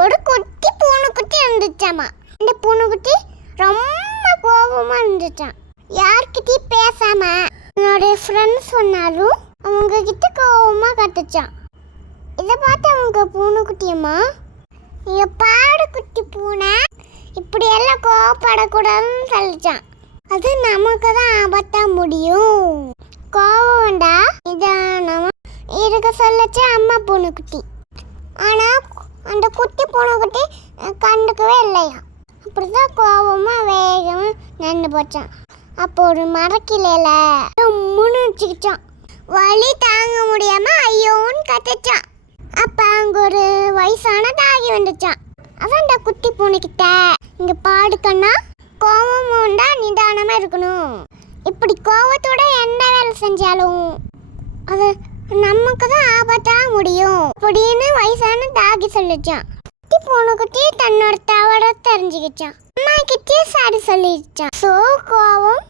ஒரு குட்டி பூனைக்குட்டி இருந்துச்சாமா. இந்த பூனைக்குட்டி ரொம்ப கோபமா இருந்துச்சான். யார்கிட்டயும் பேசாம என்னுடைய ஃப்ரெண்ட்ஸ் சொன்னாலும் அவங்க கிட்ட கோபமா கத்துச்சான். இதை பார்த்து அவங்க பூனைக்குட்டியம்மா, இங்க பாடு குட்டி பூனை, இப்படி எல்லாம் கோவப்படக்கூடாதுன்னு சொல்லிச்சான். அது நமக்கு தான் ஆபத்தா முடியும். கோவம் வேண்டா, நிதானமா இருக்க சொல்லச்சு அம்மா பூனைக்குட்டி. ஆனா அந்த குட்டி பூனைக்குட்டி கண்டுக்கவே இல்லையா. அப்படிதான் கோவமா வேகமா நின்று போச்சான். அப்போ ஒரு மரக்கிளையில முன்னிச்சுக்கிச்சான். வலி தாங்க முடியாம ஐயோன்னு கத்துச்சான். அப்ப அங்க ஒரு வயசான தாகி வந்துச்சான். அதான் அந்த குட்டி பூனைக்கிட்ட, இங்க பாடுக்கண்ணா, கோவம் உண்டா நிதானமா இருக்கணும். இப்படி கோவத்தோட எந்த வேலை செஞ்சாலும் அது நமக்கு தான் ஆபத்தா முடியும் அப்படின்னு வயசான தாகி சொல்லிச்சான். குட்டி பூனைக்குட்டி தன்னோட தவற தெரிஞ்சுக்கிச்சான். அம்மா கிட்டே சாரி சொல்லிடுச்சான். சோ கோவம்